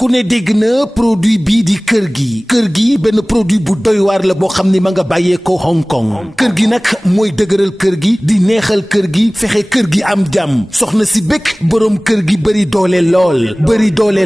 ku ne dégg na produit bii di kër gi benn produit bu doy waar la boo xam ni ma nga bàyyee ko Hong Kong kër gi nag mooy dëgëral kër gi di neexal kër gi fexe kër gi am jàmm soxna si bëgg boroom kër gi bëri doole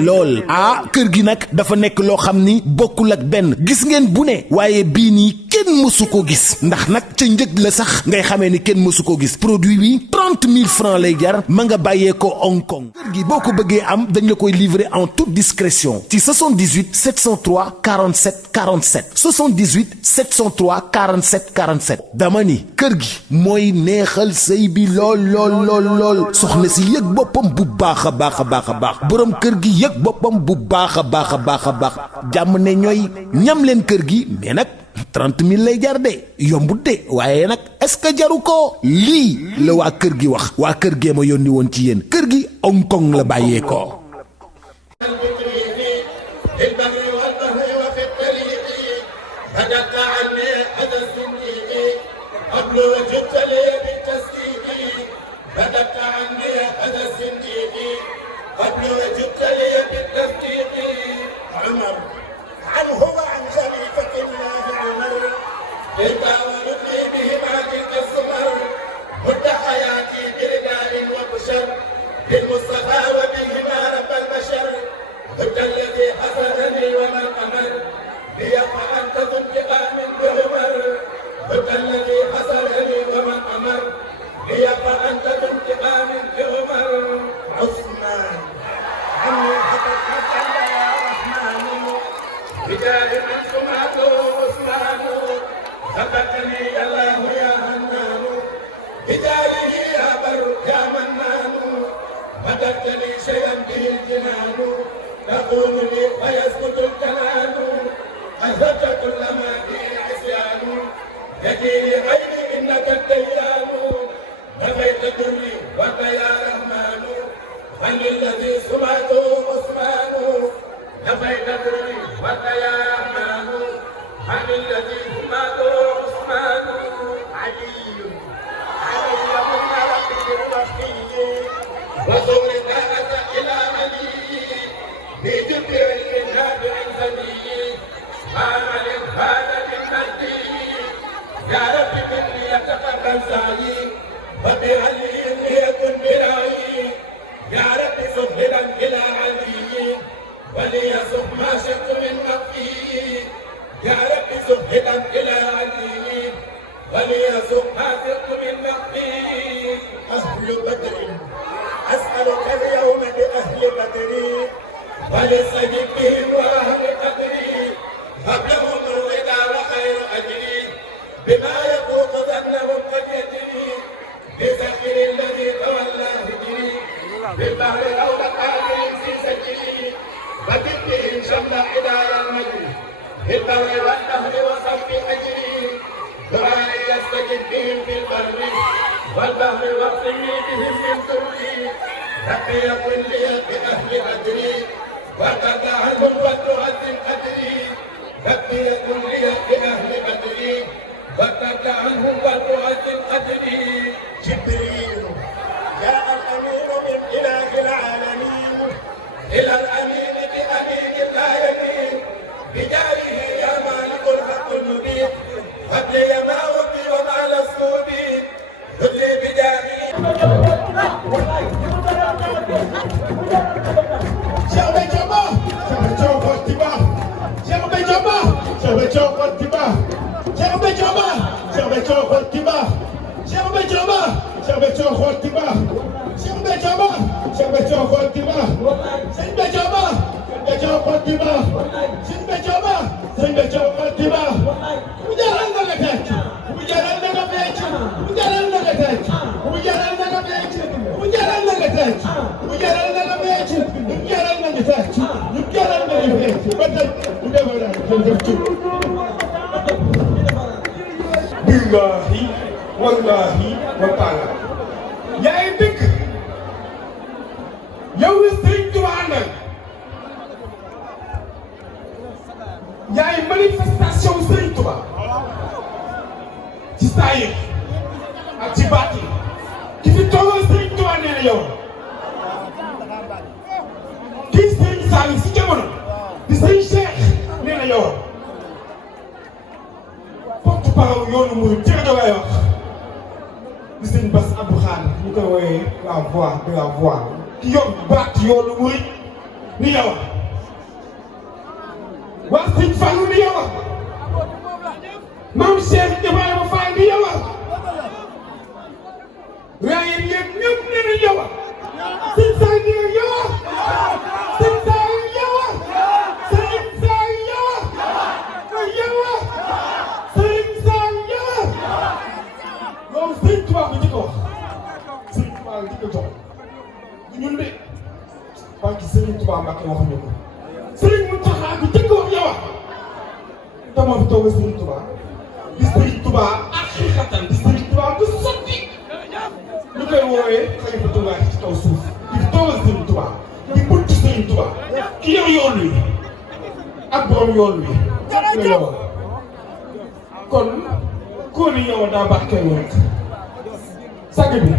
lool ah kër gi nag dafa nekk loo xam ni bokkul ak benn gis ngeen bu ne waaye bii nii kenn mësu ko gis ndax nag ca njëg la sax ngay xamee ni kenn mësu ko gis produit bi 30 000 francs lay jar ma nga bàyyee ko Hong Kong kër gi boo ko bëggee am dañ la koy livrer en toute discrétion ci 78 703 47 47 78 703 47 47 dama ni kër gi mooy neexal sëy bi lool soxna si yëg boppam bu baax a baax boroom kër gi yëg boppam bu baax a baax jàmm ne ñooy ñam leen kër gi mais nag 30 000 lay jar de yombut de waaye nag est-ce que jaru ko lii la waa kër gi wax waa kër gee ma yónni woon ci yéen kër gi Hong Kong la bàyyee ko بالمصطفى وبهما رب البشر هدى الذي حسنني ومن امر ليقع انت ذو انتقام بعمر هدى الذي حسنني ومن امر ليقع انت ذو انتقام بعمر عثمان عني حقك يا رحمن بجاه من سمعته عثمان ثبتني الله يا هنان بجاهه يا بر يا منان مددت لي شيئا به الجنان تقول لي فيسكت الكلام أثبت كل ما فيه عصيان يدي غيري إنك الديان نفيت دري وأنت يا رحمن عن الذي سمعته عثمان نفيت دري وأنت يا رحمن عن الذي سمعته عثمان علي من ربك الوفي وصولك أتى إلى علي بجبر من نافع سني عمل هذا للمجد يا رب مني يتقبل سعي وبعلي ليكن براعي يا رب سهلا إلى علي وليصف ما شئت من نفسي يا رب سهلا إلى علي وليصف ما شئت من نفسي أهل بدر أسألك اليوم بأهل بدري ولصدق بهم وأهل قدري قبلهم الرضا وخير أجري بما يفوق ظنهم قد يجري بسخر الذي تولى هجري بالبحر أو لقادر في سجري وبدهم شمل حدايا المجري بالبر والنهر وصف أجري دعائي يستجب بهم في البر والبحر واقسمي بهم من ضري ربي يقل لي بأهل بدري وقطع عنهم وتعزم قدري ربي يقل لي بأهل بدري وقطع عنهم وتعزم قدري جبريل جاء الأمين من إله العالمين إلى الأمين بأمين لا يمين بجاره يا مالك الحق المبين هب لي ما وفي وما لست به هب لي بجاره billahi wallahi wa taala yaa ngi dëkk yow la Sëriñ Tuubaa àndal yaay manifestation Sëriñ Tuubaa ci saayir ak ci baatin ki fi toogal Sëriñ Tuubaa nee na yow kii Sëriñ Saliou si jamono paraw yoonu muy jërëjëf lay wax di sëñ Bass Abdou Khadre ñu koy woowee la voix de la voix ki yor baat yoonu muy ni yow waa sëñ Fallou ni yow maam Cheikh Ibrahima Fall ni yow waaye yéen ñëpp ne na yow sëñ Saa ni yow sëñ Saa yow sëñ Saa yow sëñ Saa yow loolu sëñ Tuubaa ko njëkk a wax sëñ Tuubaa njëkk a jox du ñun de parce que sëñ Tuubaa Mbàkke waxuñu ko sëñ Muntaxa ko njëkk a wax yow dama fi toog sëñ Tuubaa di sëñ Tuubaa ak xixatan di sëñ Tuubaa du sotti ñu koy woowee xalifatullah ci kaw suuf di toogal sëñ Tuubaa di bunt sëñ Tuubaa ki yor yoon wi ak borom yoon wi la yow kon koo ni yow daa baax kenn rek sàgg bi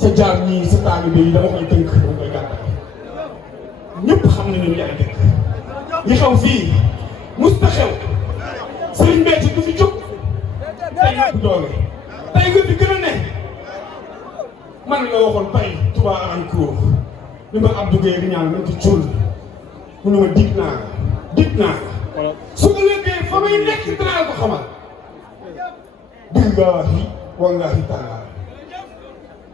sa jaam ñii sa taalibe yi dama koy tënk dama koy gàttal ñëpp xam nañu yaay dëkk yi xew fii musta xew sëriñ Béthio du fi jóg tey nga fi doole tey nga fi gën a ne man nga waxoon bay Touba Arancourt li ma Abdou Gueye di ñaan nañ ci cuul mu ne ma dig naa su ko léegi fa may nekk dinaa ko xamal billaahi wallaahi taala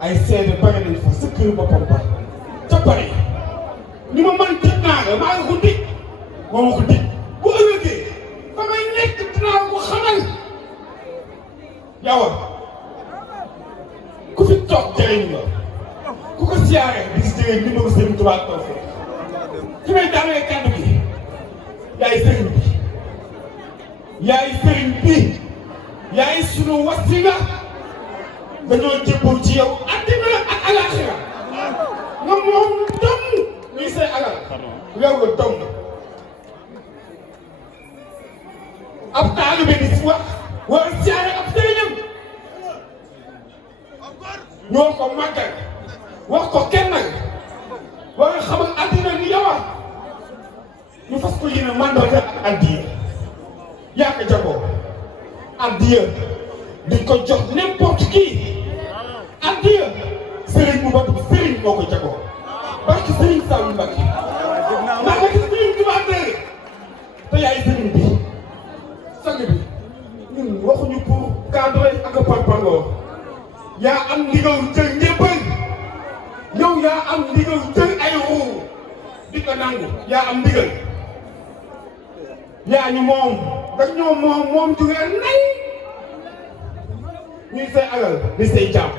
ay seede bare nañ fa sa kër boppam ba ca pare ni ma man dig naa nga maa ngi ko dig moo ma ko dig bu ëllëgee fa may nekk dinaa ko xamal yawa ku fi toog jëriñ la ku ko siyaare di si jëriñ ni ma ko Sëriñ Tuubaa toog foofu ki may daanee kàddu gi yaay sëriñ bi yaay sunu wasila dañoo jébbal ci yow addina ak alaaxira nga moom dom ñuy say alal yow la dom ab taalibe di si wax wala siyaare ab sëriñam ñoo ko màggal wax ko kenn war nga xamal addina ni yow ñu fas ko yéene mandarga ak addiya yaa ko jagoo addiya di ko jox n'importe qui addiya sëriñ bu batu sëriñ moo ko jagoo barki sëriñ Saliou Mbacké ndax nga gis sëriñ Tuubaa dëgg te yaay sëriñ bi sang bi ñun waxuñu pour cadre ak parparloo yaa am ndigal jël njëbbal yow yaa am ndigal jël ay ruu di ko nangu yaa am ndigal yaa ñu moom dañ ñoo moom jugee nay ñuy say alal di say jàmm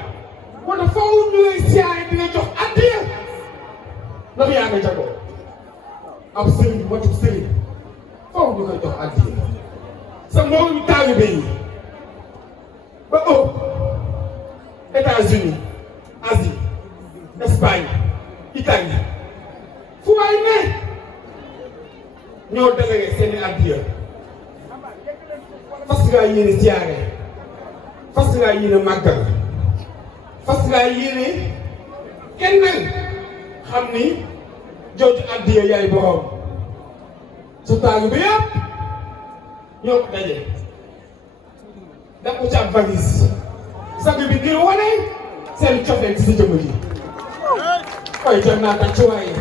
wala faaw ñu lay siyaare di nga jox addiya ndax yaa nga jagoo ab sëriñ watub sëriñ faaw ñu koy jox addiya sa moroom taalibe yi ba Europe États-Unis Asie Espagne Italie fu waay ne ñoo délégué seeni addiya fas ngaa yéene siyaare fas ngaa yéene màggal fas ngaa yéene kenn xam ni jooju addiya yaay borom su taalu bi yëpp ñoo ko daje def ko ci ab valise sag bi ngir wane seen cofeel ci sa jëmm ji koy jëm naa tàcc waaye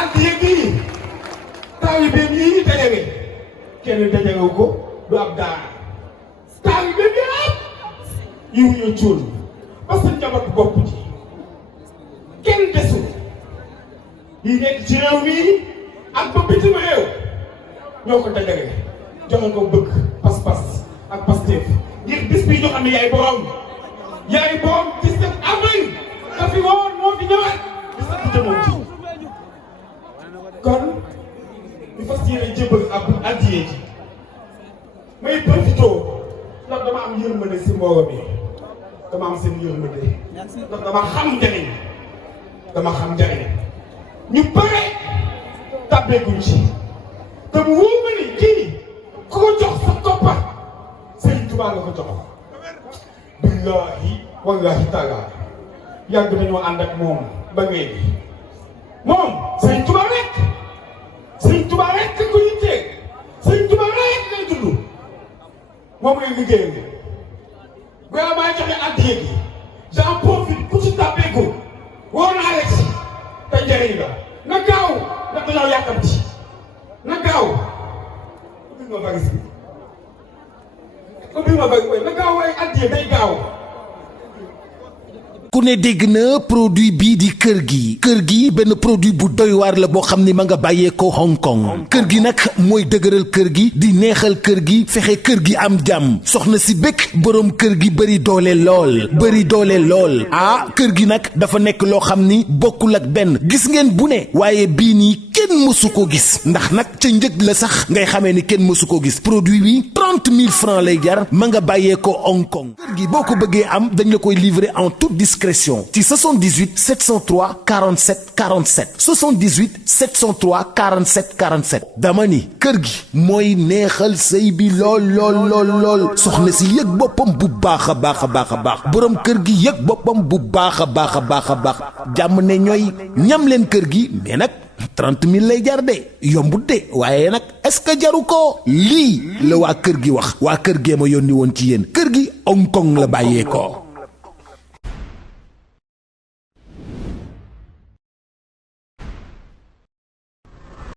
addiya bii taalibeem yi dajale kenn dajalewu ko du ab daara taalibeem yëpp yiw ñu cuul ba sa njaboot bopp ji kenn desul yi nekk ci réew mi ak ba bitim réew ñoo ko dajale joxe ko bëgg pas-pas ak Pastef ngir bis bi ñu xam ne yaay borom 17 avril ka fi woon moo fi ñëwaat di sant jëmoon ci kon ñu fas yéene jébbal ab addiye ji may profité ndax dama am yërmande si mbooloo mi dama am seen yërmande ndax dama xam njëriñ ñu bare tàbbeekuñ ci te mu wóor ma ni kii ku ko jox sa koppa Sëriñ Tuubaa nga ko jox billaahi wallaahi taala yàgg nañoo ànd ak moom ba ngay moom Sëriñ Tuubaa rek ko yittee Sëriñ Tuubaa rek moom lay liggéeyal bu yaa maa joxe addiya gi j'en profite ku ci tàppeeku woo naa la ci te njëriñ la na gaaw ndax dañoo yàkkamti na gaaw ubbi ma bari si ubbi ma bari na gaaw waaye addiya day gaaw. ku ne dégg na produit bii di kër gi benn produit bu doy waar la boo xam ni ma nga bàyyeekoo Hong Kong kër gi nag mooy dëgëral kër gi di neexal kër gi fexe kër gi am jàmm soxna si bëgg boroom kër gi bëri doole lool kër gi nag dafa nekk loo xam ni bokkul ak benn gis ngeen bu ne waaye bii nii kenn mësu ko gis ndax nag ca njëg la sax ngay xamee ni kenn mësu ko gis produit bi 30 000 francs lay jar ma nga bàyyeekoo Hong Kong kër gi boo ko bëggee am dañ la koy livrer en toute discrétion ci 78 703 47 47 78 703 47 47 dama ni kër gi mooy neexal sëy bi lool soxna si yëg boppam bu baax a baax boroom kër gi yëg boppam bu baax a baax jàmm ne ñooy ñam leen kër gi mais nag 30 000 lay jar de yombut de waaye nag est-ce que jaru ko lii la waa kër gi wax waa kër gee ma yónni woon ci yéen kër gi Hong Kong la bàyyeekoo.